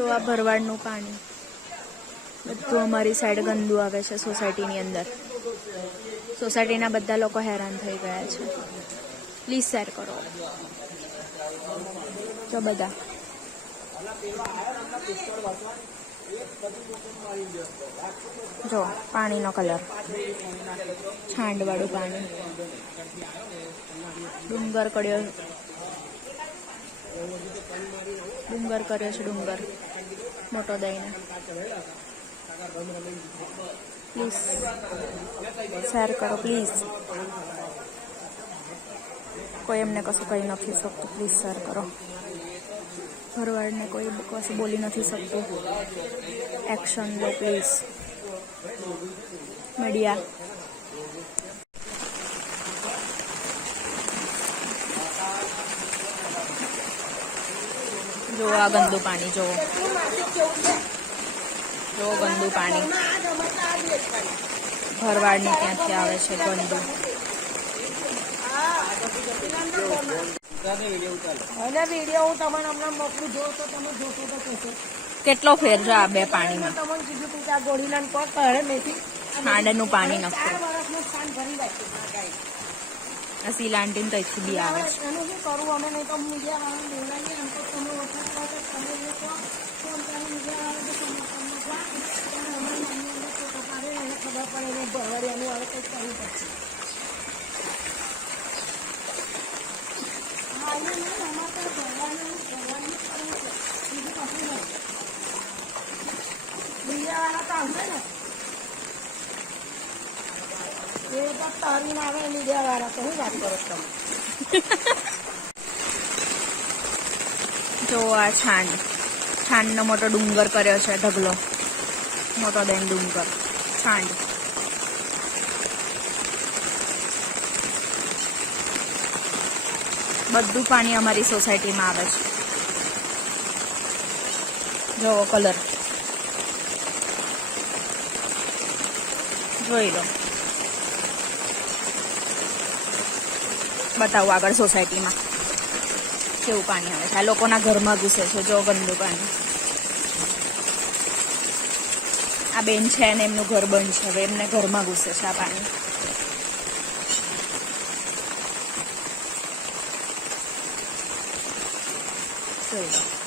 જો આ ભરવાડનું પાણી. બધું અમારી સાઈડ ગંદુ આવે છે સોસાયટીની અંદર. સોસાયટીના બધા લોકો હેરાન થઈ ગયા છે. પ્લીઝ શેર કરો. જો બધા. જો, પાણીનો કલર છાંડવાળું પાણી. ડુંગર કર્યો ડુંગર કર્યો છે, ડુંગર. મોટો દઈને. પ્લીઝ શેર કરો પ્લીઝ કોઈ એમને કશું કહી નથી શકતું પ્લીઝ શેર કરો. ભરવાડને કોઈ કશું બોલી નથી શકતું. એક્શન લો પ્લીઝ મીડિયા જો આ ગંદુ પાણી જો જો ગંદુ પાણી. ભરવાડની ત્યાંથી આવે છે ગંદુ. કેટલો ફેર છે આ બે પાણીમાં? ખાંડનું પાણી ચાર આ સીલાંટીન તો અહીંથી બી આવે છે એનું શું કરવું અમે નહીં તો મીડિયા વાળાને બોલાવીએ એમ તો તમે ઓછા કરો તો તમે લોકો ફોન કરીને મીડિયા વાળા તો જા નાની અંદર ફોટો પાડે એને ખબર પડે એને હવે કંઈક કરવું પડશે નહીં તો આવશે ભરવાનું જ કરવું છે બીજું કશું નહીં મીડિયા વાળા તો આવશે ને એ તો જો આ છાન. છાંડનો મોટો ડુંગર કર્યો છે, ઢગલો. મોટો બેન ડુંગર. છાંડ બધું પાણી અમારી સોસાયટીમાં આવે છે. જોવો કલર જોઈ લો. બતાવું આગળ સોસાયટીમાં. કેવું પાણી આવે છે? આ લોકોના ઘરમાં ઘૂસે છે, જો ગંદુ પાણી. આ બેન છે ને એમનું ઘર બંધ છે, હવે એમને ઘરમાં ઘૂસે છે આ પાણી. જોઈ લો